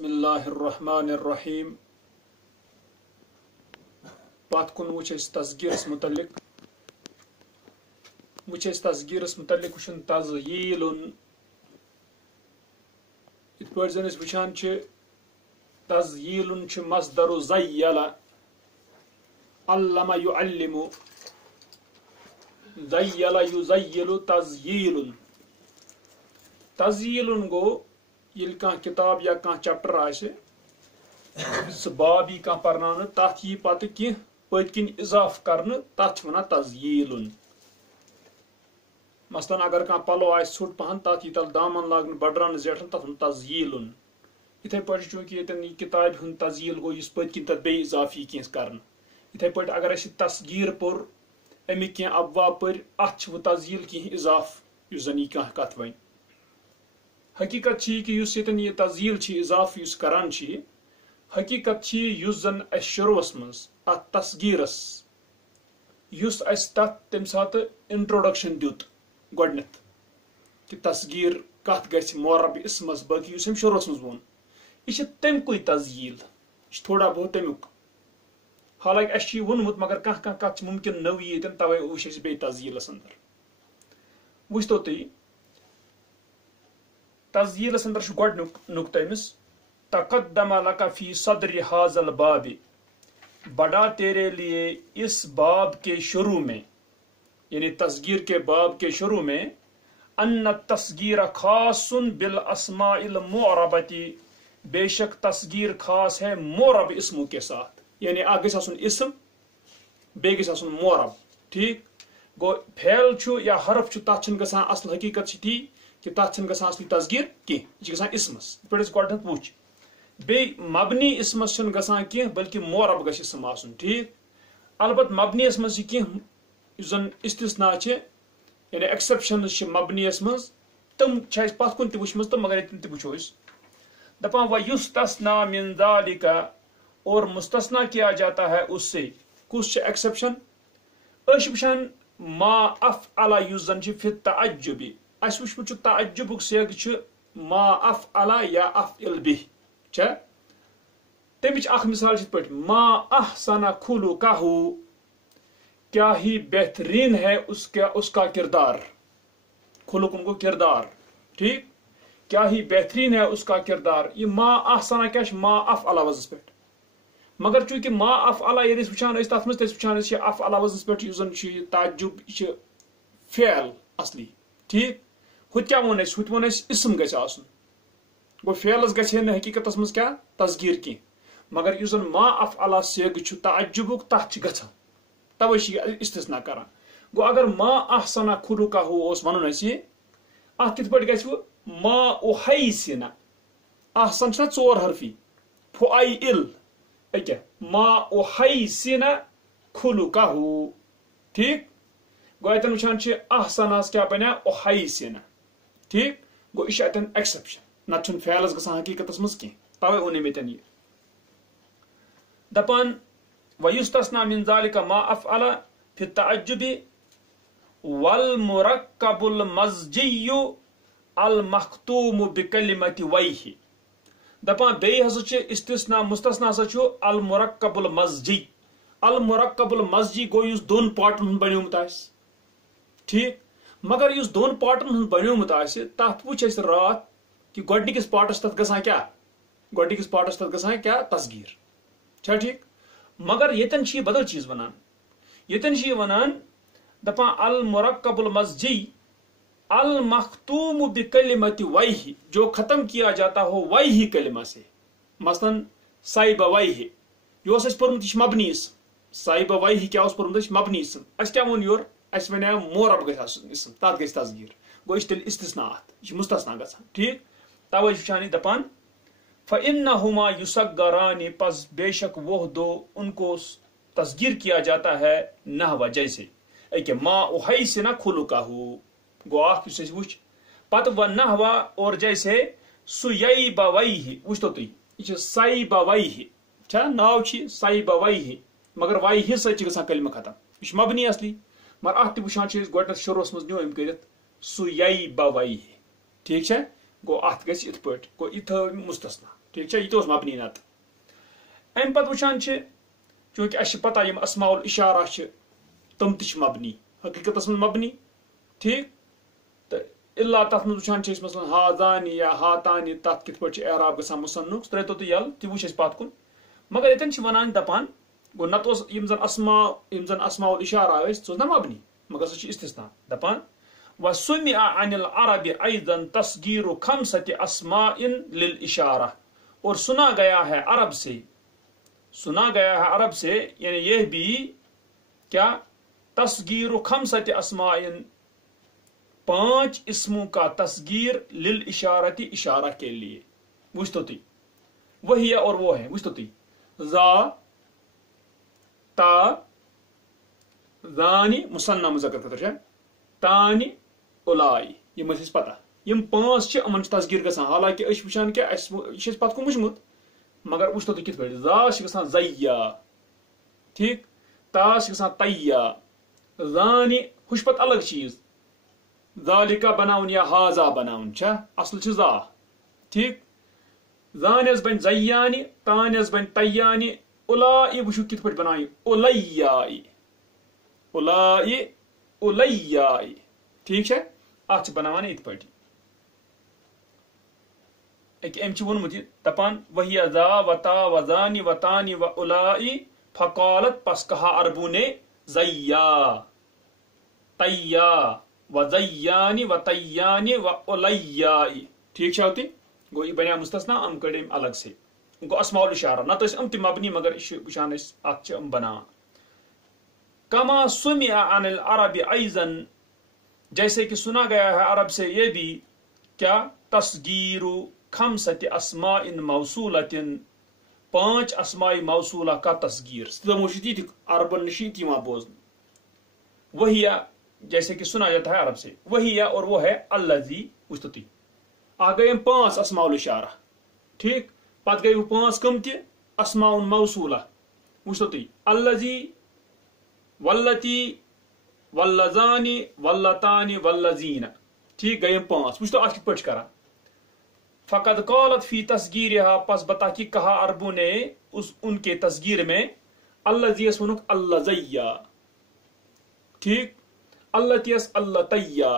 بسم اللہ الرحمن الرحیم پات کن وچ تصغیرس متعلق وچھن تزییل ات پٲٹھۍ زن وچھان تزییل مصدر زیل علم يعلم زیل یزیل تزییل گو یل کان کتاب یا کان چیپٹر آسہِ سُہ باب یی کان پرناونہٕ تتھ یی پتہٕ کینٛہہ پٔتۍ کِنۍ اضافہٕ کرنہٕ تتھ چھِ ونان تزییل مثلاً اگر کانٛہہ پلو آسہِ ژھوٚٹ پہن تتھ یی تل دامن لاگنہٕ بڑران زیٹھن تتھ ونان تزییل یِتھے پٲٹھۍ چوٗنٛکہِ ییٚتٮ۪ن یہِ کِتابہِ ہُنٛد تزییل گوٚو یُس پٔتۍ کِنۍ تتھ بیٚیہِ اضافہٕ یی کینٛہہ کرنہٕ یِتھے پٲٹھۍ اگر اَسہِ تصغیٖر پوٚر امیِکۍ کینٛہہ ابواب پٔرۍ اتھ چھِ وۄنۍ تزییل کینٛہہ اضافہٕ یُس زن یہِ کانٛہہ کتھ وَنہِ حقیقت چھ کہ یُس ییٚتٮ۪ن یہِ تزییل چھ اضافہٕ یُس کران چھ حقیقت چھ یُس زن اَسہِ شروعس منٛز اتھ تصغیٖرس یُس اَسہِ تتھ تمہِ ساتہٕ انٹروڈکشن دیُت گۄڈنیتھ کہ تصغیٖر کتھ گژھِ معرب اسمس باقی یُس أمۍ شروعس منٛز ووٚن یہِ چھِ تمکُے تزییل یہِ چھُ تھوڑا بہت تمیُک حالانکہ اَسہِ چھُ یہِ ووٚنمُت مگر کانٛہہ کانٛہہ کتھ چھِ ممکن نٔو یی ییٚتٮ۪ن توے وٕچھ اَسہِ بیٚیہِ تزییلس اندر وٕچھتو تُہۍ تزییلس اندر چھُ گۄڈنیُک نقطہٕ أمِس تقدم لک فی صدر هذا الباب بڑا تیرے لیے اس باب کے شروع میں یعنی تصغیر کے باب کے شروع میں ان التصغیر خاص بالاسماء المعربۃ بے شک تصغیر خاص ہے معرب اسموں کے ساتھ یعنی اکھ گژھِ آسُن اسم بیٚیہِ گژھِ آسُن معرب ٹھیک گوٚو فعل چھُ یا حرف چھُ تتھ چھُنہٕ گژھان اصل حقیقت چھِ تی کہ تتھ چھنہٕ گژھان اصلی تصغیٖر کینٛہہ یہِ چھِ گژھان اسمس یِتھ پٲٹھۍ أسۍ گۄڈنیتھ وٕچھ بیٚیہِ مبنی اسمس چھنہٕ گژھان کینٛہہ بلکہ معرب گژھِ اسم آسُن ٹھیک البتہ مبنی یس منٛز چھِ کینٛہہ یُس زن استثنا چھِ یعنی ایکسپشنز چھِ مبنی یس منٛز تِم چھِ اَسہِ پتھ کُن تہِ وٕچھمٕژ تہٕ مگر ییٚتٮ۪ن تہِ وٕچھو أسۍ دپان وَیُستثنا من ذلک اور مستثنا کیا جاتا ہے اس سے کُس چھِ ایکسپشن أسۍ چھِ وٕچھان ما افعل یُس زن چھِ فی التعجب اَسہِ وٕچھمُت چھُ تعجبُک سیغ چھُ ما افعل یا افعل به چھا تمِچ اکھ مثال چھِ یِتھ پٲٹھۍ ما احسن خلقہ کیا ہی بہترین ہے اس کا کردار خلقن گو کردار ٹھیک کیا ہی بہترین ہے اس کا کردار یہ ما احسن کیا چھُ ما افعل وزنس پٮ۪ٹھ مگر چوٗنٛکہِ ما افعل ییٚلہِ أسۍ وٕچھان ٲسۍ تتھ منٛز تہِ ٲسۍ وٕچھان أسۍ یہِ افعل وزنس پٮ۪ٹھ یُس زن چھُ یہِ تعجب یہِ چھِ فعل اصلی ٹھیک ہُتہِ کیٛاہ ووٚن اَسہِ ہُتہِ ووٚن اَسہِ اسم گژھِ آسُن گوٚو فعلس گژھِ ہے نہٕ حقیقتس منٛز کیٛاہ تصغیٖر کینٛہہ مگر یُس زن ما افعل سیغ چھُ تعجبُک تتھ چھِ گژھان توے چھِ یہِ استثنا کران گوٚو اگر ما احسن خلقہ اوس ونُن اَسہِ اتھ کِتھ پٲٹھۍ گژھِ ما احسن احسن چھُنہ ژور حرفی فعیل أکیٛاہ ما احسن خلقہ ٹھیک گوٚو اتٮ۪ن وٕچھان چھِ احسنس کیٛاہ بنیٛاو احسن ٹھیک گوٚو یہِ چھُ اتٮ۪ن ایکسپشن نتہٕ چھُنہٕ فعلس گژھان حقیقتس منٛز کینٛہہ توے ووٚن أمۍ اتٮ۪ن یہِ دپان وَیُستثنا من ذلك ما افعل في التعجب والمركب المزجي المختوم بكلمة وجه دپان بیٚیہِ ہسا چھِ استثنا مستثنا ہسا چھُ المركب المزجي المركب المزجي گوٚو یُس دۄن پارٹن ہُنٛد بنیومُت آسہِ ٹھیک مگر یُس دۄن پارٹن ہُنٛد بنیومُت آسہِ تتھ وٕچھ اَسہِ راتھ کہ گۄڈنِکِس پارٹس تتھ گژھان کیٛاہ تصغیٖر چھا ٹھیک مگر ییٚتٮ۪ن چھِ یہِ بدل چیٖز ونان ییٚتٮ۪ن چھِ یہِ ونان دپان المركب المزجي المختوم بكلمة وجه جو ختم کیا جاتا ہو وجہ کلمہ سے مثلاً صاحب وجہ یہ اوس اَسہِ پوٚرمُت یہِ چھُ مبنی اسم صاحب وجہ کیٛاہ اوس پوٚرمُت اَسہِ مبنی اسم اَسہِ کیٛاہ ووٚن یورٕ اَسہِ وَنیو معرب گژھِ آسُن اسم تتھ گژھِ تصغیٖر گوٚو یہِ چھُ تیٚلہِ استثنا اتھ یہِ چھُ مستثنا گژھان ٹھیک توے چھُ وٕچھان یہِ دپان فإنهما يصغران پس بے شک وہ دو ان کو تصغیر کیا جاتا ہے نحو جیسے أکیٛاہ ما احسن خلقہ گوٚو اکھ یُس أسۍ وٕچھ پتہٕ ونحو اور جیسے سُییب وجہ وٕچھتو تُہۍ یہِ چھِ صیب وجہ چھا ناو چھِ صیب وجہ مگر وجہ سۭتۍ چھِ گژھان کلمہٕ ختم یہِ چھُ مبنی اصلی مگر اتھ تہِ وٕچھان چھِ أسۍ گۄڈنیتھ شروعس منٛز نیوٗ أمۍ کٔرِتھ سُییب وجہ ٹھیک چھا گوٚو اتھ گژھِ یِتھ پٲٹھۍ گوٚو یہِ تھٲو مستثنا ٹھیک ہے، یہ مبنی نت ام پتہ وچھان چونکہ اس پتہ یم اسماء الاشارہ تم تہ مبنی حقیقت من مبنی ٹھیک تو الا تت من وچھان مثلا ہاذانی یا ہاتانی تت کت پہ اعراب گژھان مصنف ترٛٲیتو تُہۍ یل تہِ وچھ پت کن مگر یتن ونان دپان گو نت یم زن اسماء الاشارہ ٲسۍ نا مبنی مگر سُہ استثناء دپان وسمع عن العرب ايضا تصغیر خمسة اسماء للاشارہ اور سنا گیا ہے عرب سے یعنی یہ بھی کیا تصغیر خمسة اسماء 5 اسموں کا تصغیر للاشارتی اشارہ کے لیے وچھ تو وہی اور وہ ہے وچھ تو ذا تا ذانی مثنى مذکر خطر تانی اولائی یم اس پتہ یم 5 امن تصغیر گژھان حالانکہ اس وچھان کہ یہ پتہ کم وچھمت مگر وچھ تو کت پہ ذا گژھان زیا ٹھیک تا گژھان تیا ذانی ہوش پتہ الگ چیز ذالکا بناون یا ہاذا بناون چھا اصل چھ ذا ٹھیک زانس بن زیانی تانس بن تیانی اولائی وچھو کت پہ بنائی اولیائی اولیائی ٹھیک ہے ات بناوان ات پہ ام ونمت دپان وہی ذا و تا و زانی و تانی و اولائی فقالت پس کہا عربوں نے زیا تیا و زیانی و تیانی و اولیائی ٹھیک ہے ہوتی گو یہ بنیا مستثنا ام کڑیم الگ سے گو اسماء الاشارہ نہ تو ام تہ مبنی مگر وچھان ات ام بناوان کما سمع عن العرب ایضا جیسے کہ سنا گیا ہے عرب سے یہ بھی کیا تصغیر خمسة اسماء موصولۃ 5 اسماء موصولہ کا تصغیر موجودی عربن نشیت وہاں بوزن وہی جیسے کہ سنا جاتا ہے عرب سے وہی اور وہ ہے الذی وچھتی آ گئے 5 اسماء الاشارہ ٹھیک پت گئی وہ 5 کم تہ اسماء موصولہ وچھتی الذی واللتی واللذانی واللتانی واللذین ٹھیک گئے 5 وچھ تو آج کت پہ کرا فقد قالت فی تصغیرها پس بتا کہ کہا عربوں نے ان کے تصغیر میں الذی ونک اللذیا ٹھیک اللتیس اللتیا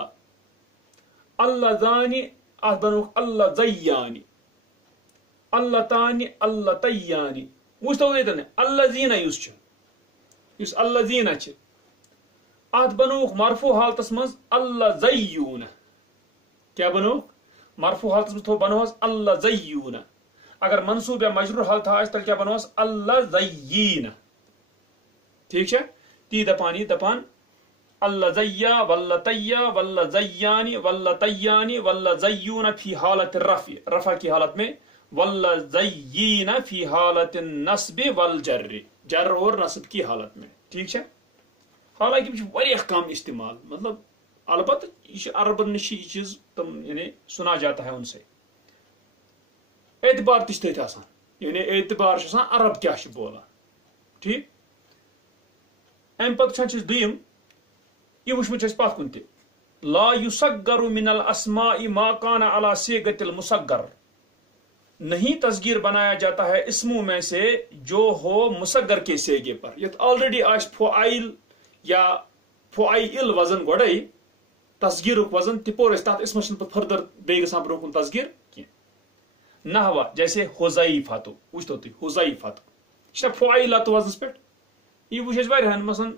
اللذانی بنوک اللذیانی اللتانی اللتیانی وچھ تو اللذین اس اللذین ات بنوک مرفوع حالتس مز اللذیون کیا بنوک مرفوع حالتس مز بنوس اللذیون اگر منصوب یا مجرور حالت آس تیل کیا بنوس اللذیین ٹھیک ہے تی دپان اللذیا واللتیا واللذیانی واللتیانی واللذیون فی حالت رفع کی حالت میں واللذیین فی حالت النصب والجر جر اور نصب کی حالت میں ٹھیک ہے حالانکہ یہ کم استعمال مطلب البتہ یہ عربن نش یہ چیز تم یعنی سنا جاتا ہے ان سے اعتبار تہ آسان یعنی اعتبار عرب کیا بولا ٹھیک ام پتہ دیم یہ وچھمت پت کن تہ لا یصغر من الاسماء ما کان علی صیغۃ المصغر نہیں تصغیر بنایا جاتا ہے اسموں میں سے جو ہو مصغر کے سیگے پر یہ آلریڈی آج فعائل یا فعائل وزن گوڑائی تصغیر وزن تپور تات اسمس فردر بیگ گژھان برو کن تصغیر کی نحو جیسے حذیفہ وچھ تو حذیفہ یہ فعائلات وزنس پہ یہ وچھ واریاہن مثلا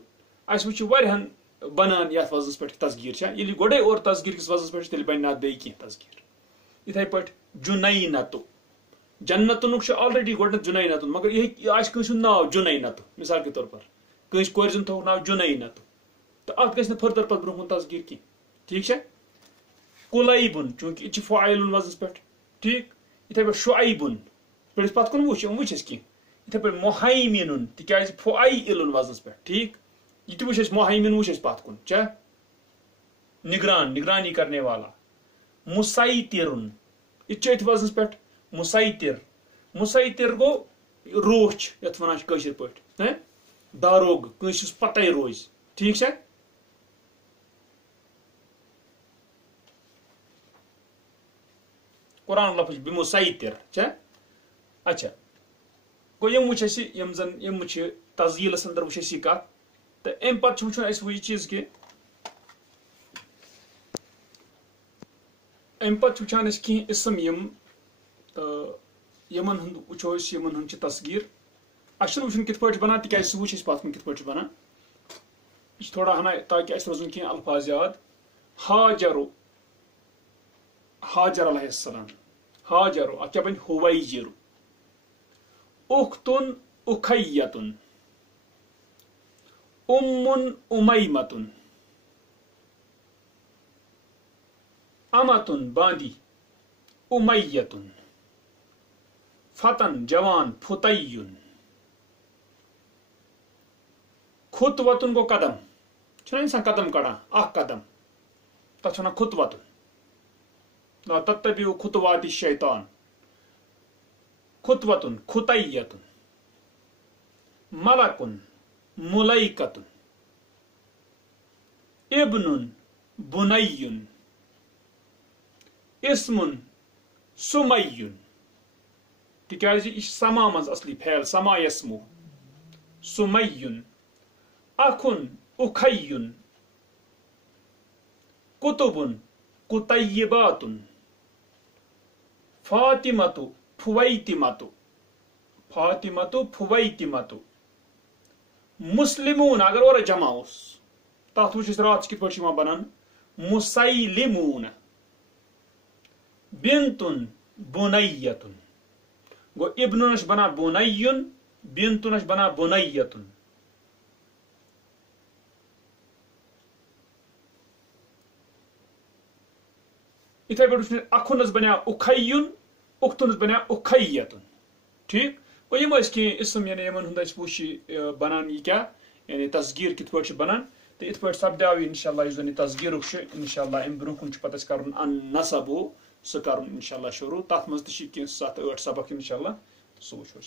اس وچھ واریاہن بنان یتھ وزنس پہ تصغیر یل گوڑے اور تصغیر کس وزنس پہ تیل بن نات بیٚیہِ کینٛہہ تصغیر اتھے پہ جنینتو جنتن آلریڈی گۄڈنیتھ جنینتن مگر یہ آس کٲنٛسہِ ہُنٛد ناو جنینت مثال کے طور پر کٲنٛسہِ کورِ زن تھوٚوُکھ ناو جنینت تو ات گژھِ نہٕ فردر پتہٕ برونٛہہ کُن تصغیر کینٛہہ ٹھیک ہے کُلیبُن چونکہ یہ فعائل وزنس پہ ٹھیک اتھے پہ شعیبُن پڑھس پتھ کُن وچھس کینٛہہ اتھے پہ مہیمن تکیاز فعائل وزنس پہ ٹھیک یہ تہ وچھس مہیمن وچھس پتھ کن چا نگرانی کرنے والا مسیطرن یہ چھ وزنس پہ مسیطر گو روچ یتھ ونان کٲشِر پٲٹھۍ داروغ کٲنٛسہِ پتہ روز ٹھیک ہے قرآن لفظ بمسیطر چھ اچھا گو یم وچ اسی یم زن یم چھ تزیلس اندر وچ اسی کت تو ام پتہ چھ وچھن اس وہ چیز کہ ام پتہ وچھان اس کی اسم یم یمن ہند وچھو اس یمن ہند چھ تصغیر اچھن وچھن کت پٲٹھۍ بنان تکیاز سہ وچھ اس پتھ کن کت پٲٹھۍ بنان یہ تھوڑا ہنا تاکہ اس روزن کی الفاظ یاد ہاجر علیہ السلام ہاجر ات کیا بن ہویجر اختن اخیتن امیمتن امتن باندی امیتن فتن جوان فتین خطوتن گو قدم چھنا انسان قدم کڑان اخ قدم تتھ چھنا خطوتن لا تتبعوا خطوات الشیطان خطوتن خطیتن ملکن ملیکتن ابن بنین اسم سمین تکیازِ یہ سما مز اصلی پھیل سما یسمو سمین اخن اخین کتبن کتیباتن فاطمۃ فویتمۃ فاطمۃ فویتمۃ مسلمون اگر اور جمع اس تات وچ رات کت پٲٹھۍ یِوان بنان مسیلمون بنتن بنیتن گو ابنن بنا بنین بنتن بنا بنیتن اتھے پہ اخن بنیا اخین اختن بنیا اخیتن ٹھیک گو یم کی اسم یعنی یمن ہند وچ بنان یہ کیا یعنی تصغیر کت پٲٹھۍ بنان تو ات پٲٹھۍ سپدیو انشاءاللہ اس زن تصغیرک انشاءاللہ ام برونٛہہ کُن پتہ کرن ان نصبو سہ کرن انشاءاللہ شروع تات مز تہ 7-8 سبق انشاءاللہ سہ وچھو